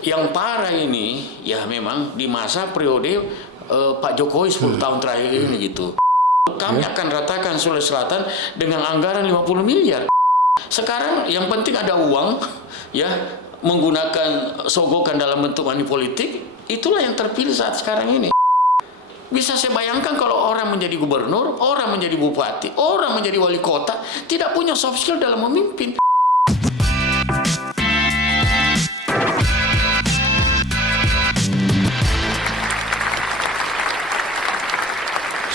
Yang parah ini ya memang di masa periode Pak Jokowi 10 tahun terakhir ini gitu. Kami akan ratakan Sulawesi Selatan dengan anggaran 50 miliar. Sekarang yang penting ada uang ya, menggunakan sogokan dalam bentuk money politik, itulah yang terpilih saat sekarang ini. Bisa saya bayangkan kalau orang menjadi gubernur, orang menjadi bupati, orang menjadi wali kota, tidak punya soft skill dalam memimpin.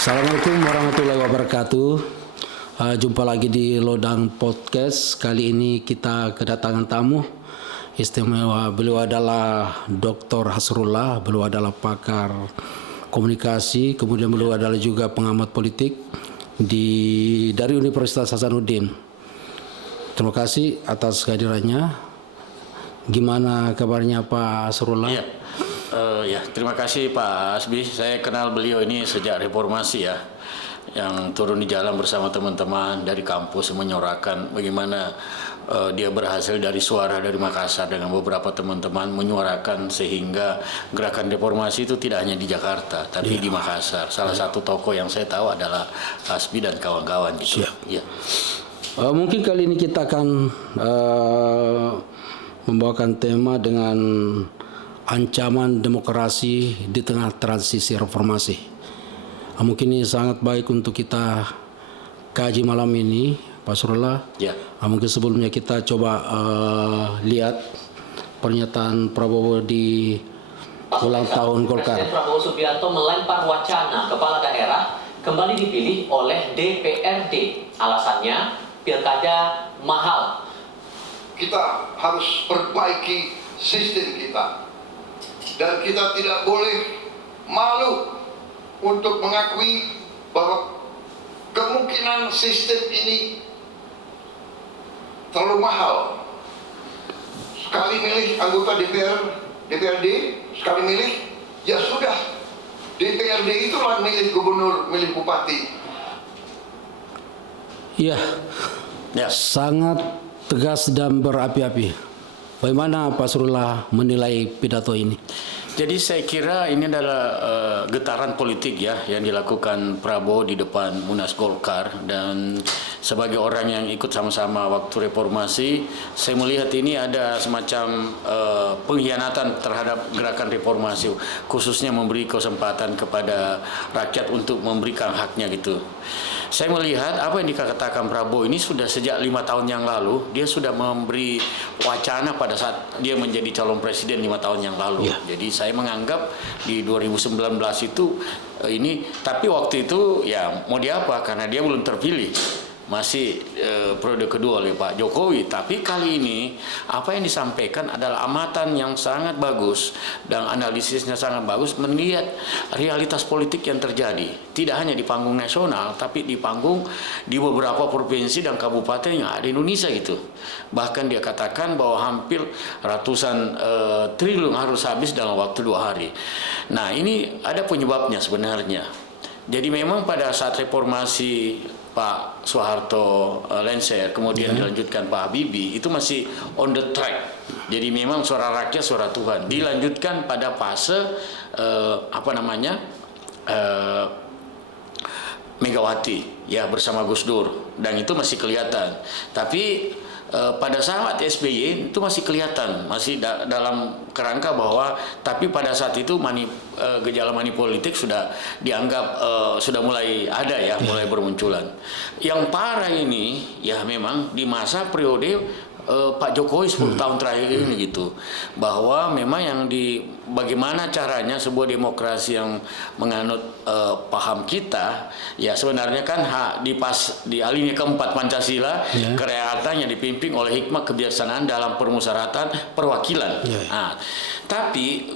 Assalamualaikum warahmatullahi wabarakatuh. Jumpa lagi di Lodang Podcast. Kali ini kita kedatangan tamu istimewa. Beliau adalah Dr. Hasrullah. Beliau adalah pakar komunikasi. Kemudian beliau adalah juga pengamat politik dari Universitas Hasanuddin. Terima kasih atas kehadirannya. Gimana kabarnya Pak Hasrullah? Ya, terima kasih Pak Asbi. Saya kenal beliau ini sejak reformasi ya, yang turun di jalan bersama teman-teman dari kampus menyuarakan bagaimana dia berhasil dari suara dari Makassar dengan beberapa teman-teman menyuarakan sehingga gerakan reformasi itu tidak hanya di Jakarta tapi di Makassar. Salah satu tokoh yang saya tahu adalah Asbi dan kawan-kawan gitu. Ya. Mungkin kali ini kita akan membawakan tema dengan ancaman demokrasi di tengah transisi reformasi. Mungkin ini sangat baik untuk kita kaji malam ini, Pak Hasrullah. Mungkin sebelumnya kita coba lihat pernyataan Prabowo di ulang tahun Golkar. Presiden Prabowo Subianto melempar wacana kepala daerah kembali dipilih oleh DPRD. Alasannya pilkada mahal. Kita harus perbaiki sistem kita. Dan kita tidak boleh malu untuk mengakui bahwa kemungkinan sistem ini terlalu mahal. Sekali milih anggota DPRD, sekali milih, ya sudah. DPRD itulah milih gubernur, milih bupati. Iya, sangat tegas dan berapi-api. Bagaimana Pak Hasrullah menilai pidato ini? Jadi saya kira ini adalah getaran politik ya yang dilakukan Prabowo di depan Munas Golkar, dan sebagai orang yang ikut sama-sama waktu reformasi, saya melihat ini ada semacam pengkhianatan terhadap gerakan reformasi, khususnya memberi kesempatan kepada rakyat untuk memberikan haknya gitu. Saya melihat apa yang dikatakan Prabowo ini sudah sejak 5 tahun yang lalu, dia sudah memberi wacana pada saat dia menjadi calon presiden 5 tahun yang lalu. Jadi saya menganggap di 2019 itu ini, tapi waktu itu ya mau diapa karena dia belum terpilih, masih periode kedua oleh Pak Jokowi. Tapi kali ini apa yang disampaikan adalah amatan yang sangat bagus dan analisisnya sangat bagus, melihat realitas politik yang terjadi tidak hanya di panggung nasional tapi di panggung di beberapa provinsi dan kabupaten yang ada di Indonesia gitu. Bahkan dia katakan bahwa hampir ratusan triliun harus habis dalam waktu 2 hari. Nah, ini ada penyebabnya sebenarnya. Jadi memang pada saat reformasi Pak Soeharto Lengser, kemudian dilanjutkan Pak Habibie, itu masih on the track. Jadi memang suara rakyat, suara Tuhan. Dilanjutkan pada fase Megawati ya bersama Gus Dur, dan itu masih kelihatan. Tapi pada saat SBY itu masih kelihatan, masih dalam kerangka bahwa, tapi pada saat itu gejala money politik sudah dianggap sudah mulai ada ya, mulai bermunculan. Yang parah ini ya memang di masa periode Pak Jokowi 10 tahun terakhir ini gitu, bahwa memang yang bagaimana caranya sebuah demokrasi yang menganut paham kita ya sebenarnya kan di alinea keempat Pancasila, kerakyatan yang dipimpin oleh hikmah kebijaksanaan dalam permusyawaratan perwakilan. Nah, tapi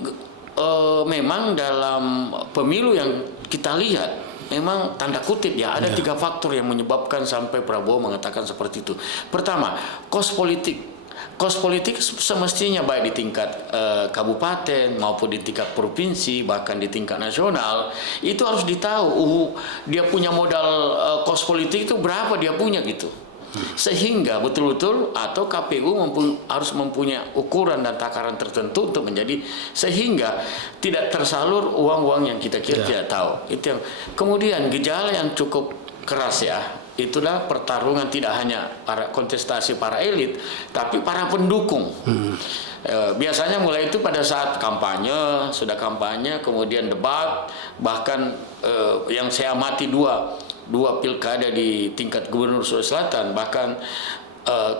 memang dalam pemilu yang kita lihat memang tanda kutip ya ada 3 faktor yang menyebabkan sampai Prabowo mengatakan seperti itu. Pertama, kos politik. Kos politik semestinya baik di tingkat kabupaten maupun di tingkat provinsi, bahkan di tingkat nasional, itu harus ditahu dia punya modal kos politik itu berapa dia punya gitu. Sehingga betul-betul atau KPU harus mempunyai ukuran dan takaran tertentu untuk menjadi, sehingga tidak tersalur uang-uang yang kita kira tidak tahu. Itu yang kemudian gejala yang cukup keras ya. Itulah pertarungan tidak hanya para kontestasi para elit, tapi para pendukung. Biasanya mulai itu pada saat kampanye, sudah kampanye, kemudian debat, bahkan yang saya amati dua pilkada di tingkat gubernur Sulawesi Selatan, bahkan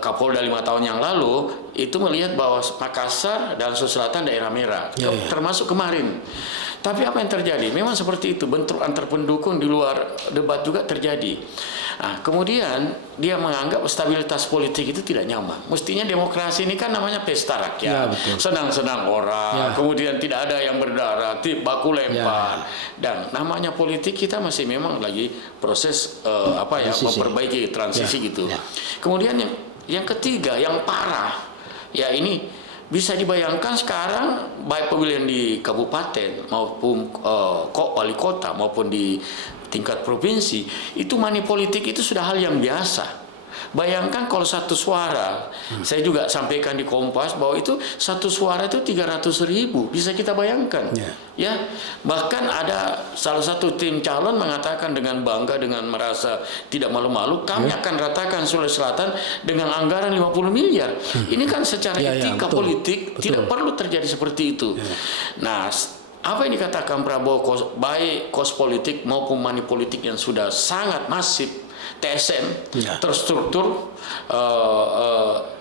Kapolda 5 tahun yang lalu itu melihat bahwa Makassar dan Sulawesi Selatan daerah merah, termasuk kemarin. Tapi apa yang terjadi? Memang seperti itu, bentrok antar pendukung di luar debat juga terjadi. Nah, kemudian dia menganggap stabilitas politik itu tidak nyaman. Mestinya demokrasi ini kan namanya pesta rakyat, senang-senang orang, kemudian tidak ada yang berdarah, baku lempar. Dan namanya politik kita masih memang lagi proses memperbaiki transisi gitu. Kemudian yang ketiga, yang parah, ya ini bisa dibayangkan sekarang baik pemilihan di kabupaten maupun wali kota maupun di tingkat provinsi, itu money politik itu sudah hal yang biasa. Bayangkan kalau satu suara, saya juga sampaikan di Kompas bahwa itu satu suara itu 300.000, bisa kita bayangkan. Ya, bahkan ada salah satu tim calon mengatakan dengan bangga, dengan merasa tidak malu-malu, kami akan ratakan Sulawesi Selatan dengan anggaran 50 miliar. Ini kan secara etika politik tidak perlu terjadi seperti itu. Nah, apa yang dikatakan Prabowo, baik kos politik maupun money politik yang sudah sangat masif, TSM, terstruktur,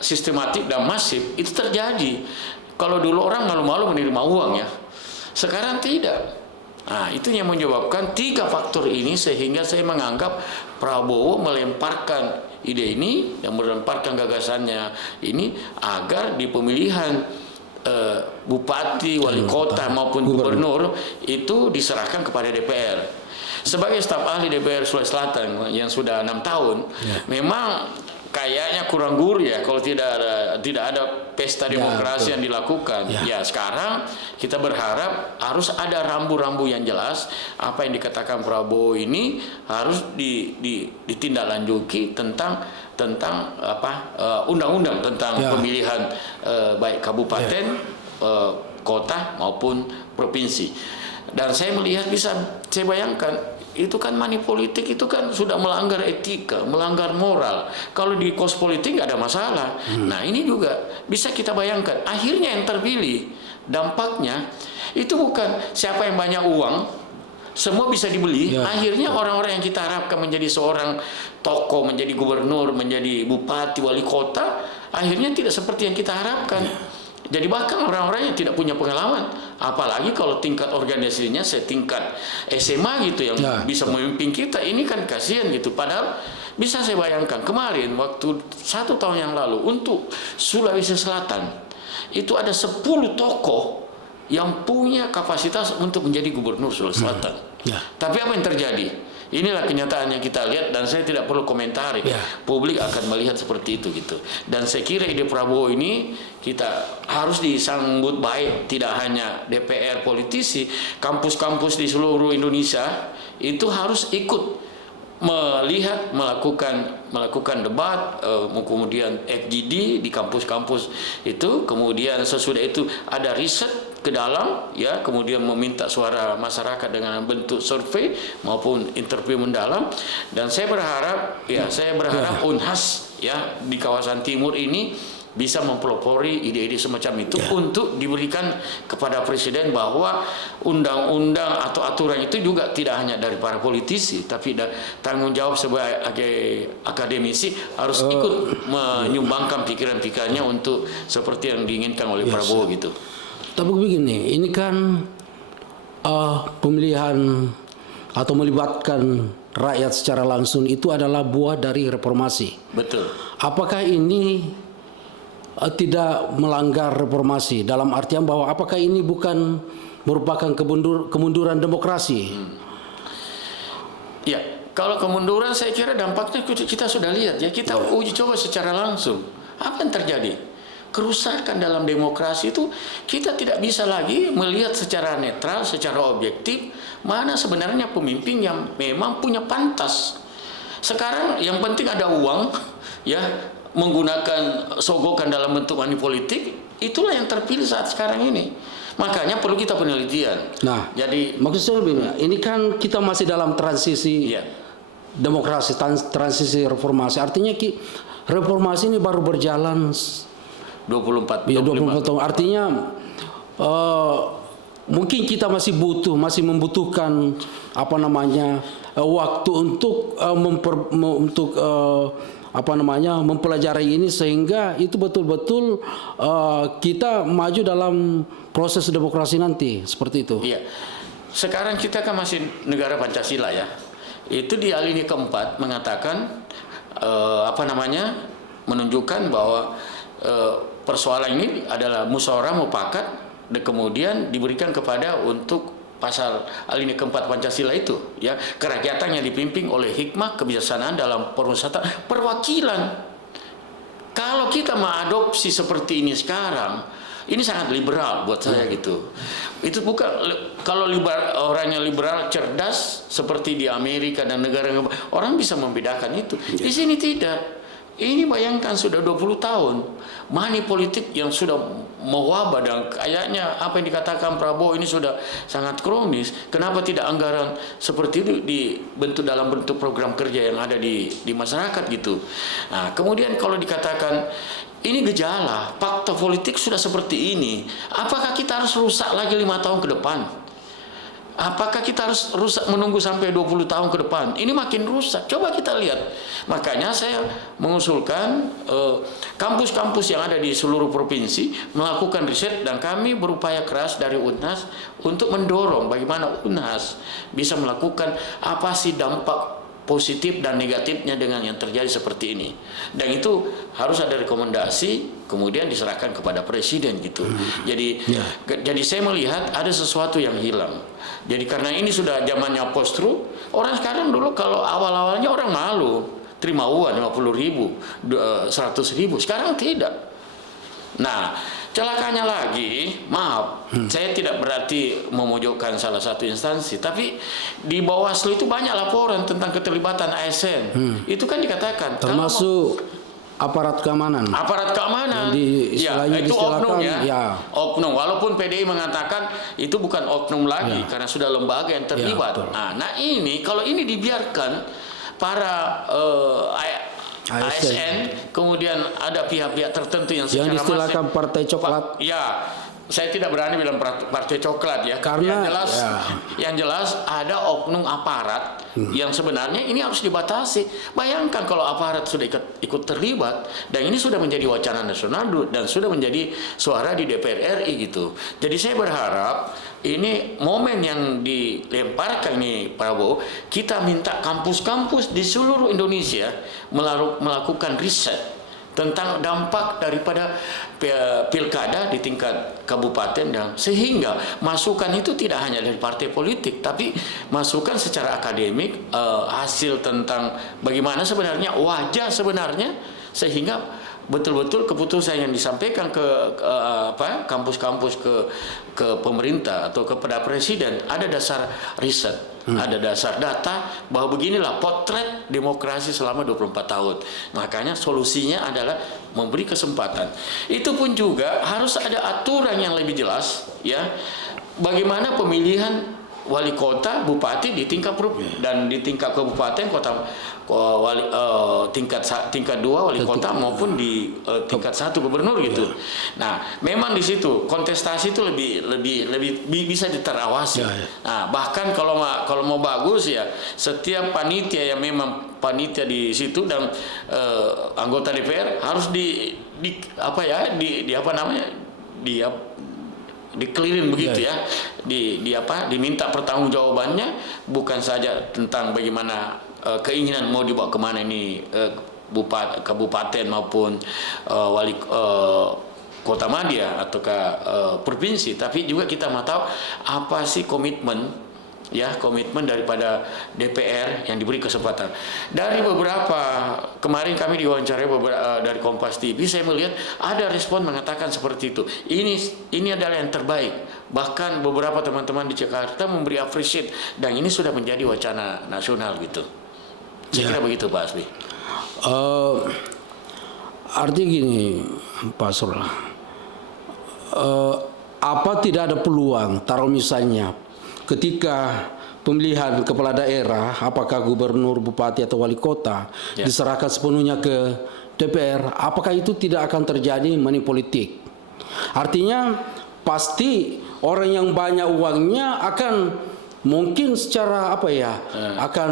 sistematik dan masif, itu terjadi. Kalau dulu orang malu-malu menerima uang ya, sekarang tidak. Nah, itu yang menyebabkan 3 faktor ini sehingga saya menganggap Prabowo melemparkan ide ini, yang melemparkan gagasannya ini agar di pemilihan bupati, wali kota maupun gubernur itu diserahkan kepada DPR. Sebagai staf ahli DPR Sulawesi Selatan yang sudah 6 tahun, memang kayaknya kurang gurih ya kalau tidak ada pesta demokrasi yang dilakukan. Ya, sekarang kita berharap harus ada rambu-rambu yang jelas. Apa yang dikatakan Prabowo ini harus ditindaklanjuti tentang undang-undang tentang pemilihan baik kabupaten, kota maupun provinsi. Dan saya melihat saya bayangkan itu kan money politik itu kan sudah melanggar etika, melanggar moral. Kalau di kos politik nggak ada masalah. Nah, ini juga bisa kita bayangkan. Akhirnya yang terpilih, dampaknya itu bukan siapa yang banyak uang, semua bisa dibeli. Akhirnya orang-orang yang kita harapkan menjadi seorang tokoh, menjadi gubernur, menjadi bupati, wali kota, akhirnya tidak seperti yang kita harapkan. Jadi bahkan orang-orang yang tidak punya pengalaman, apalagi kalau tingkat organisasinya setingkat SMA gitu yang bisa memimpin kita, ini kan kasihan gitu. Padahal bisa saya bayangkan kemarin waktu 1 tahun yang lalu untuk Sulawesi Selatan itu ada 10 tokoh yang punya kapasitas untuk menjadi gubernur Sulawesi Selatan. Tapi apa yang terjadi? Inilah kenyataan yang kita lihat dan saya tidak perlu komentari. Publik akan melihat seperti itu gitu. Dan saya kira ide Prabowo ini kita harus disambut baik, tidak hanya DPR, politisi, kampus-kampus di seluruh Indonesia itu harus ikut melihat, melakukan debat, kemudian FGD di kampus-kampus itu, kemudian sesudah itu ada riset ke dalam, ya, kemudian meminta suara masyarakat dengan bentuk survei maupun interview mendalam. Dan saya berharap, Unhas ya di kawasan timur ini bisa mempelopori ide-ide semacam itu untuk diberikan kepada presiden bahwa undang-undang atau aturan itu juga tidak hanya dari para politisi, tapi tanggung jawab sebagai akademisi harus ikut menyumbangkan pikiran-pikirannya untuk seperti yang diinginkan oleh Prabowo gitu. Tapi begini, ini kan pemilihan atau melibatkan rakyat secara langsung itu adalah buah dari reformasi. Betul. Apakah ini tidak melanggar reformasi dalam artian bahwa apakah ini bukan merupakan kemunduran demokrasi? Ya, kalau kemunduran saya kira dampaknya kita sudah lihat ya, kita uji coba secara langsung. Apa yang terjadi? Kerusakan dalam demokrasi itu kita tidak bisa lagi melihat secara netral, secara objektif mana sebenarnya pemimpin yang memang punya pantas. Sekarang yang penting ada uang, ya, menggunakan sogokan dalam bentuk money politik, itulah yang terpilih saat sekarang ini. Makanya perlu kita penelitian. Nah, jadi maksud saya begini, ini kan kita masih dalam transisi iya, demokrasi, transisi reformasi. Artinya reformasi ini baru berjalan 24 ya 25 24 tahun. Artinya mungkin kita masih membutuhkan waktu untuk mempelajari ini sehingga itu betul-betul kita maju dalam proses demokrasi nanti, seperti itu. Iya. Sekarang kita kan masih negara Pancasila ya. Itu di alinea keempat mengatakan menunjukkan bahwa persoalan ini adalah musyawarah mufakat dan kemudian diberikan kepada untuk pasal alinea keempat Pancasila itu, ya, kerakyatan yang dipimpin oleh hikmah kebijaksanaan dalam permusyawaratan perwakilan. Kalau kita mengadopsi seperti ini sekarang, ini sangat liberal buat saya gitu. Itu bukan kalau orangnya liberal cerdas seperti di Amerika dan negara orang bisa membedakan itu. Di sini tidak. Ini bayangkan sudah 20 tahun money politik yang sudah mewabah dan kayaknya apa yang dikatakan Prabowo ini sudah sangat kronis. Kenapa tidak anggaran seperti itu dibentuk dalam bentuk program kerja yang ada di masyarakat gitu. Nah, kemudian kalau dikatakan ini gejala, fakta politik sudah seperti ini. Apakah kita harus rusak lagi 5 tahun ke depan? Apakah kita harus rusak menunggu sampai 20 tahun ke depan? Ini makin rusak. Coba kita lihat. Makanya saya mengusulkan kampus-kampus yang ada di seluruh provinsi melakukan riset dan kami berupaya keras dari UNHAS untuk mendorong bagaimana UNHAS bisa melakukan apa sih dampak positif dan negatifnya dengan yang terjadi seperti ini. Dan itu harus ada rekomendasi kemudian diserahkan kepada presiden gitu. Jadi saya melihat ada sesuatu yang hilang. Jadi karena ini sudah zamannya post-truth, orang sekarang dulu kalau awal-awalnya orang malu terima uang 50.000, 100.000, sekarang tidak. Nah, celakanya lagi, maaf, saya tidak berarti memojokkan salah satu instansi, tapi di Bawaslu itu banyak laporan tentang keterlibatan ASN. Itu kan dikatakan termasuk aparat keamanan. Aparat keamanan. Ya, itu oknum ya. Oknum. Walaupun PDI mengatakan itu bukan oknum lagi karena sudah lembaga yang terlibat. Nah ini kalau ini dibiarkan para ASN, kemudian ada pihak-pihak tertentu yang secara distilahkan partai coklat. Ya, saya tidak berani bilang partai coklat ya. Karena yang jelas ada oknum aparat yang sebenarnya ini harus dibatasi. Bayangkan kalau aparat sudah ikut terlibat dan ini sudah menjadi wacana nasional dan sudah menjadi suara di DPR RI gitu. Jadi saya berharap ini momen yang dilemparkan ini Prabowo, kita minta kampus-kampus di seluruh Indonesia melakukan riset tentang dampak daripada pilkada di tingkat kabupaten dan sehingga masukan itu tidak hanya dari partai politik tapi masukan secara akademik hasil tentang bagaimana sebenarnya wajah sebenarnya sehingga betul-betul keputusan yang disampaikan ke kampus-kampus ke pemerintah atau kepada presiden ada dasar riset, ada dasar data bahwa beginilah potret demokrasi selama 24 tahun. Makanya solusinya adalah memberi kesempatan. Itu pun juga harus ada aturan yang lebih jelas ya. Bagaimana pemilihan wali kota, bupati di tingkat dan di tingkat kabupaten kota tingkat 2 wali kota maupun di tingkat 1 gubernur gitu. Nah, memang di situ kontestasi itu lebih bisa diterawasi. Nah, bahkan kalau mau bagus ya setiap panitia yang memang panitia di situ dan anggota DPR harus dikelirin begitu ya, diminta pertanggungjawabannya bukan saja tentang bagaimana keinginan mau dibawa kemana ini kabupaten maupun wali kota madya atau provinsi, tapi juga kita mau tahu apa sih komitmen daripada DPR yang diberi kesempatan. Dari beberapa kemarin kami diwawancarai dari Kompas TV, saya melihat ada respon mengatakan seperti itu. Ini adalah yang terbaik. Bahkan beberapa teman-teman di Jakarta memberi appreciate dan ini sudah menjadi wacana nasional gitu. Saya kira begitu Pak Asbi. Artinya gini Pak Surla, apa tidak ada peluang taruh misalnya ketika pemilihan kepala daerah, apakah gubernur, bupati atau wali kota diserahkan sepenuhnya ke DPR, apakah itu tidak akan terjadi money politik? Artinya pasti orang yang banyak uangnya akan mungkin secara akan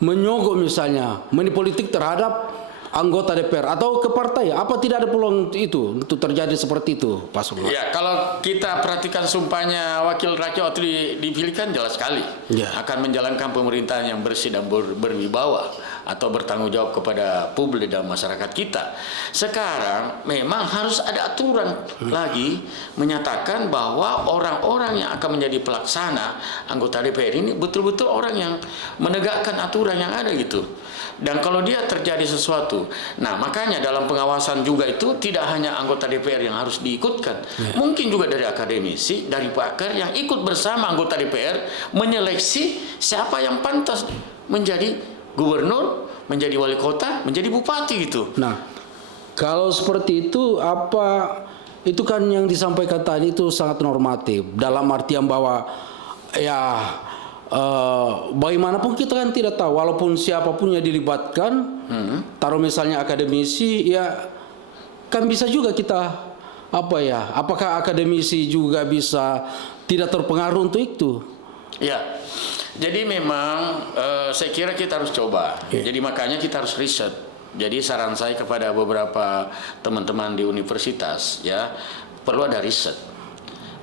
menyogok misalnya money politik terhadap anggota DPR atau ke partai. Apa tidak ada peluang itu untuk terjadi seperti itu, Pak Surla? Ya, kalau kita perhatikan sumpahnya wakil rakyat waktu dipilih kan jelas sekali akan menjalankan pemerintahan yang bersih dan berwibawa atau bertanggung jawab kepada publik dan masyarakat kita. Sekarang memang harus ada aturan lagi menyatakan bahwa orang-orang yang akan menjadi pelaksana anggota DPR ini betul-betul orang yang menegakkan aturan yang ada gitu. Dan kalau dia terjadi sesuatu, nah makanya dalam pengawasan juga itu tidak hanya anggota DPR yang harus diikutkan, mungkin juga dari akademisi, dari pakar yang ikut bersama anggota DPR menyeleksi siapa yang pantas menjadi gubernur, menjadi wali kota, menjadi bupati gitu. Nah, kalau seperti itu itu kan yang disampaikan tadi itu sangat normatif dalam artian bahwa bagaimanapun kita kan tidak tahu walaupun siapapun yang dilibatkan, taruh misalnya akademisi, ya kan bisa juga kita apakah akademisi juga bisa tidak terpengaruh untuk itu? Ya, jadi memang saya kira kita harus coba. Jadi makanya kita harus riset. Jadi saran saya kepada beberapa teman-teman di universitas, ya perlu ada riset.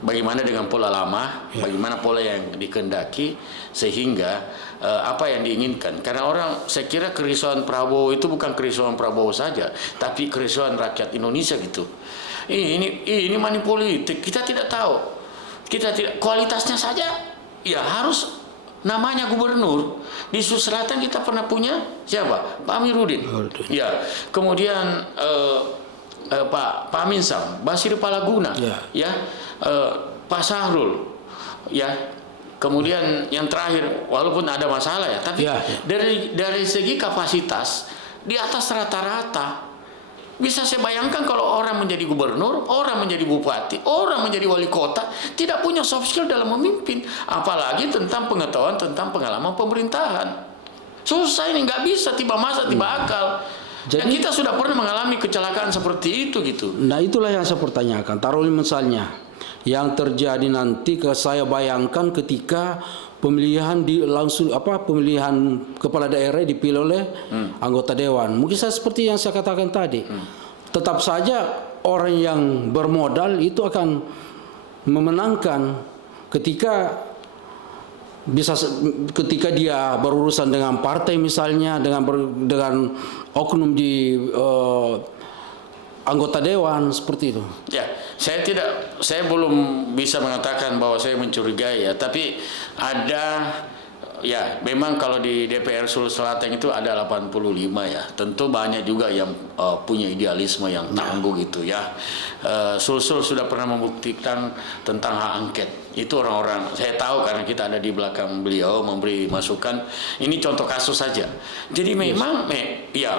Bagaimana dengan pola lama, bagaimana pola yang dikehendaki, sehingga apa yang diinginkan. Karena orang, saya kira kerisauan Prabowo itu bukan kerisauan Prabowo saja, tapi kerisauan rakyat Indonesia gitu. Ini money politik, kita tidak tahu. Kita tidak, kualitasnya saja, ya harus namanya gubernur. Di Sulawesi Selatan kita pernah punya siapa? Pak Amiruddin. Ya, kemudian Pak Amin Sam, Basir Palaguna, Pak Sahrul, ya. Kemudian yang terakhir, walaupun ada masalah ya, tapi dari segi kapasitas di atas rata-rata. Bisa saya bayangkan kalau orang menjadi gubernur, orang menjadi bupati, orang menjadi wali kota, tidak punya soft skill dalam memimpin, apalagi tentang pengetahuan tentang pengalaman pemerintahan. Susah ini, nggak bisa tiba masa tiba akal. Dan kita sudah pernah mengalami kecelakaan seperti itu gitu. Nah itulah yang saya pertanyakan. Taruh misalnya yang terjadi nanti, saya bayangkan ketika pemilihan pemilihan kepala daerah dipilih oleh anggota dewan. Mungkin seperti yang saya katakan tadi. Tetap saja orang yang bermodal itu akan memenangkan ketika dia berurusan dengan partai misalnya, dengan oknum di anggota dewan seperti itu. Ya, saya belum bisa mengatakan bahwa saya mencurigai ya, tapi ada ya, memang kalau di DPR Sulawesi Selatan itu ada 85 ya. Tentu banyak juga yang punya idealisme yang tangguh gitu ya. Sulsel sudah pernah membuktikan tentang hak angket. Itu orang-orang, saya tahu karena kita ada di belakang beliau memberi masukan. Ini contoh kasus saja. Jadi memang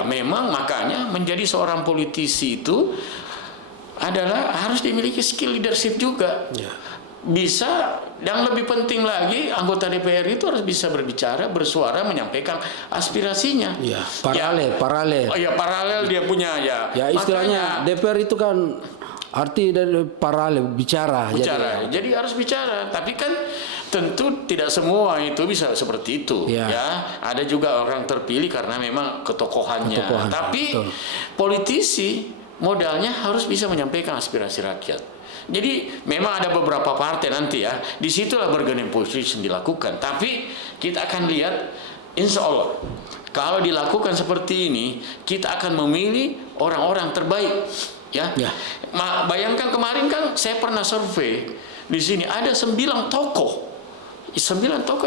memang makanya menjadi seorang politisi itu adalah harus dimiliki skill leadership juga. Bisa, yang lebih penting lagi anggota DPR itu harus bisa berbicara, bersuara, menyampaikan aspirasinya. Paralel. Oh ya, paralel dia punya ya. Ya istilahnya DPR itu kan arti dari paralel bicara. Jadi harus bicara. Tapi kan tentu tidak semua itu bisa seperti itu. Ya, ada juga orang terpilih karena memang ketokohannya. Tapi politisi modalnya harus bisa menyampaikan aspirasi rakyat. Jadi memang ada beberapa partai nanti ya, disitulah bargaining position dilakukan. Tapi kita akan lihat, insya Allah kalau dilakukan seperti ini, kita akan memilih orang-orang terbaik. Ya. Bayangkan kemarin kan saya pernah survei di sini ada 9 tokoh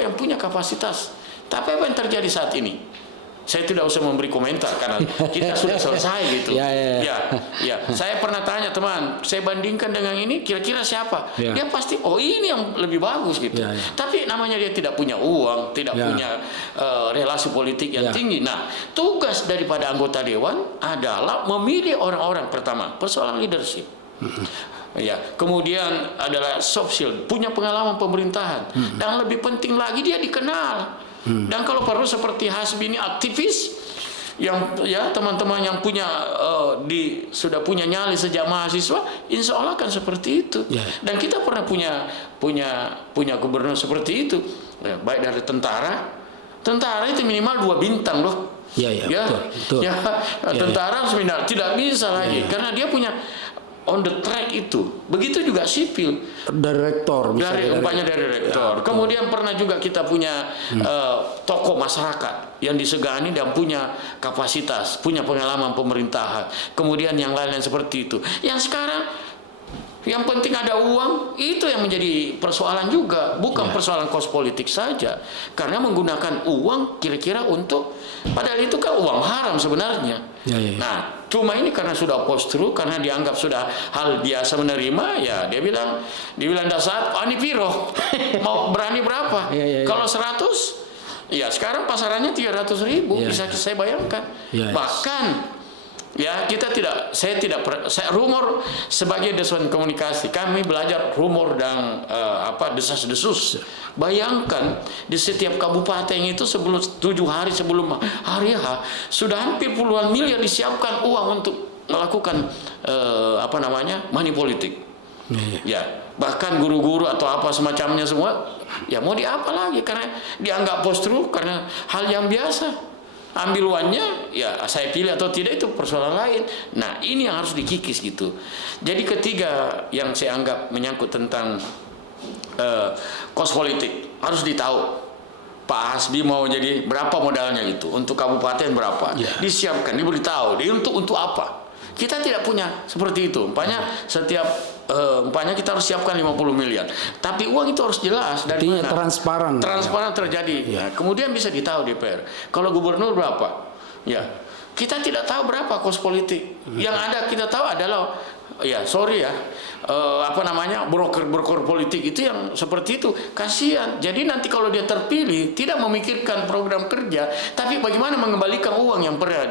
yang punya kapasitas. Tapi apa yang terjadi saat ini? Saya tidak usah memberi komentar karena kita sudah selesai gitu. Ya. Saya pernah tanya teman, saya bandingkan dengan ini, kira-kira siapa? Dia pasti, ini yang lebih bagus gitu. Tapi namanya dia tidak punya uang, tidak punya relasi politik yang tinggi. Nah, tugas daripada anggota dewan adalah memilih orang-orang. Pertama, persoalan leadership. Ya, kemudian adalah soft skill, punya pengalaman pemerintahan, dan lebih penting lagi dia dikenal. Dan kalau perlu seperti Hasbi ini aktivis yang teman-teman yang punya sudah punya nyali sejak mahasiswa, insya Allah kan seperti itu. Dan kita pernah punya gubernur seperti itu, baik dari tentara itu minimal 2 bintang loh. Betul. Tentara harus minimal, tidak bisa lagi karena dia punya on the track itu. Begitu juga sipil. Rektor. Dari rektor. Kemudian pernah juga kita punya tokoh masyarakat yang disegani dan punya kapasitas, punya pengalaman pemerintahan. Kemudian yang lain-lain seperti itu. Yang sekarang yang penting ada uang, itu yang menjadi persoalan juga, bukan persoalan kos politik saja. Karena menggunakan uang kira-kira untuk, padahal itu kan uang haram sebenarnya. Nah, cuma ini karena sudah post-truth, karena dianggap sudah hal biasa menerima, ya dia bilang dasar, ini piro, mau berani berapa? Kalau 100, ya sekarang pasarannya 300.000, bisa saya bayangkan. Bahkan saya rumor sebagai desain komunikasi, kami belajar rumor dan desas-desus. Bayangkan di setiap kabupaten itu sebelum 7 hari sebelum hari H sudah hampir puluhan miliar disiapkan uang untuk melakukan money politik. Bahkan guru-guru atau apa semacamnya semua, ya mau diapa lagi karena dianggap post-truth, karena hal yang biasa. Ambil uangnya, ya saya pilih atau tidak itu persoalan lain. Nah, ini yang harus dikikis gitu. Jadi ketiga yang saya anggap menyangkut tentang kos politik, harus ditahu Pak Hasbi mau jadi berapa modalnya itu, untuk kabupaten berapa, disiapkan, diberitahu, untuk apa. Kita tidak punya seperti itu. Umpamanya kita harus siapkan 50 miliar. Tapi uang itu harus jelas dari mana. Transparan terjadi. Kemudian bisa ditahu DPR. Kalau gubernur berapa? Kita tidak tahu berapa kos politik. Yang ada kita tahu adalah broker politik itu yang seperti itu. Kasihan. Jadi nanti kalau dia terpilih tidak memikirkan program kerja, tapi bagaimana mengembalikan uang yang pernah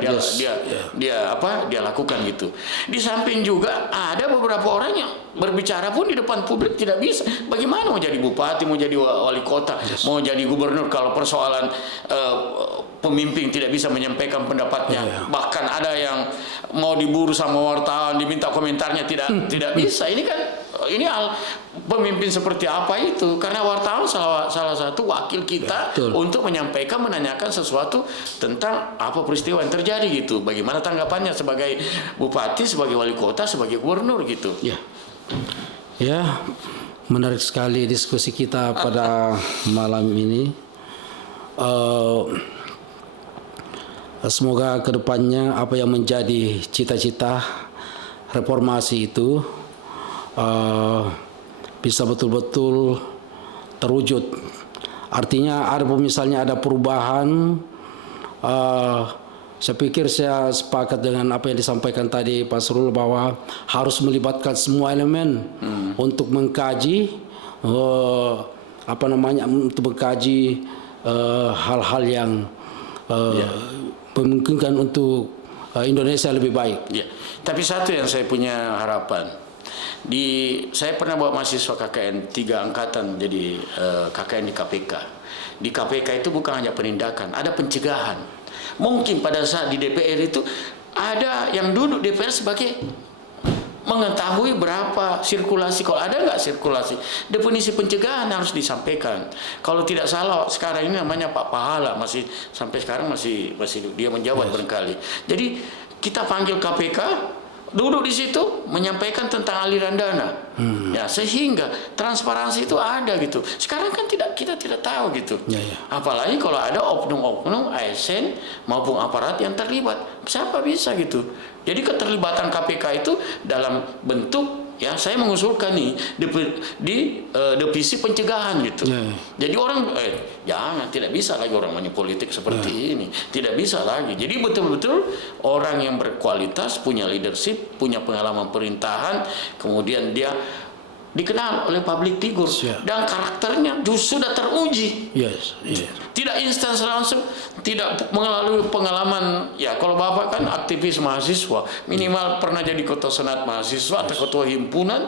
dia lakukan gitu. Di samping juga ada beberapa orang yang berbicara pun di depan publik tidak bisa. Bagaimana mau jadi bupati, mau jadi wali kota, mau jadi gubernur kalau persoalan pemimpin tidak bisa menyampaikan pendapatnya. Bahkan ada yang mau diburu sama wartawan, diminta komentarnya tidak bisa. Ini kan pemimpin seperti apa itu? Karena wartawan salah satu wakil kita untuk menanyakan sesuatu tentang apa peristiwa yang terjadi gitu. Bagaimana tanggapannya sebagai bupati, sebagai wali kota, sebagai gubernur gitu. Ya, menarik sekali diskusi kita pada malam ini. Semoga kedepannya apa yang menjadi cita-cita reformasi itu bisa betul-betul terwujud. Artinya misalnya ada perubahan. Saya pikir saya sepakat dengan apa yang disampaikan tadi Pak Sarul, bahwa harus melibatkan semua elemen untuk mengkaji hal-hal yang memungkinkan untuk Indonesia lebih baik. Tapi satu yang saya punya harapan, saya pernah bawa mahasiswa KKN 3 angkatan jadi KKN di KPK. Di KPK itu bukan hanya penindakan, ada pencegahan. Mungkin pada saat di DPR itu ada yang duduk DPR sebagai mengetahui berapa sirkulasi, kalau ada nggak sirkulasi, definisi pencegahan harus disampaikan. Kalau tidak salah sekarang ini namanya Pak Pahala, masih sampai sekarang masih dia menjabat barangkali. Jadi kita panggil KPK, duduk di situ menyampaikan tentang aliran dana, sehingga transparansi itu ada gitu. Sekarang kan kita tidak tahu gitu. Apalagi kalau ada oknum-oknum ASN maupun aparat yang terlibat, siapa bisa gitu. Jadi keterlibatan KPK itu dalam bentuk ya saya mengusulkan nih di divisi pencegahan gitu. Jadi orang jangan, tidak bisa lagi orang money politik seperti ini, tidak bisa lagi. Jadi betul-betul orang yang berkualitas, punya leadership, punya pengalaman pemerintahan, kemudian dia dikenal oleh public figure dan karakternya justru sudah teruji. Tidak instan langsung, tidak melalui pengalaman. Ya kalau Bapak kan aktivis mahasiswa, minimal pernah jadi ketua senat mahasiswa atau ketua himpunan,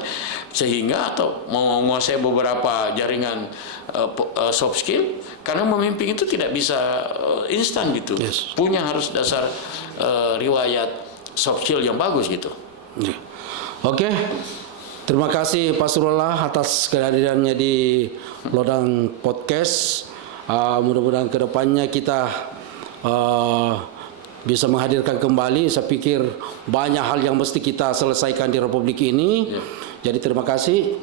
sehingga atau menguasai beberapa jaringan soft skill. Karena memimpin itu tidak bisa instan gitu. Punya harus dasar riwayat soft skill yang bagus gitu. Oke. Terima kasih Pak Surullah atas kehadirannya di Lodang Podcast. Mudah-mudahan kedepannya kita bisa menghadirkan kembali. Saya pikir banyak hal yang mesti kita selesaikan di Republik ini. Jadi terima kasih.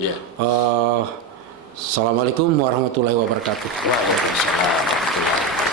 Assalamualaikum warahmatullahi wabarakatuh. Waalaikumsalam.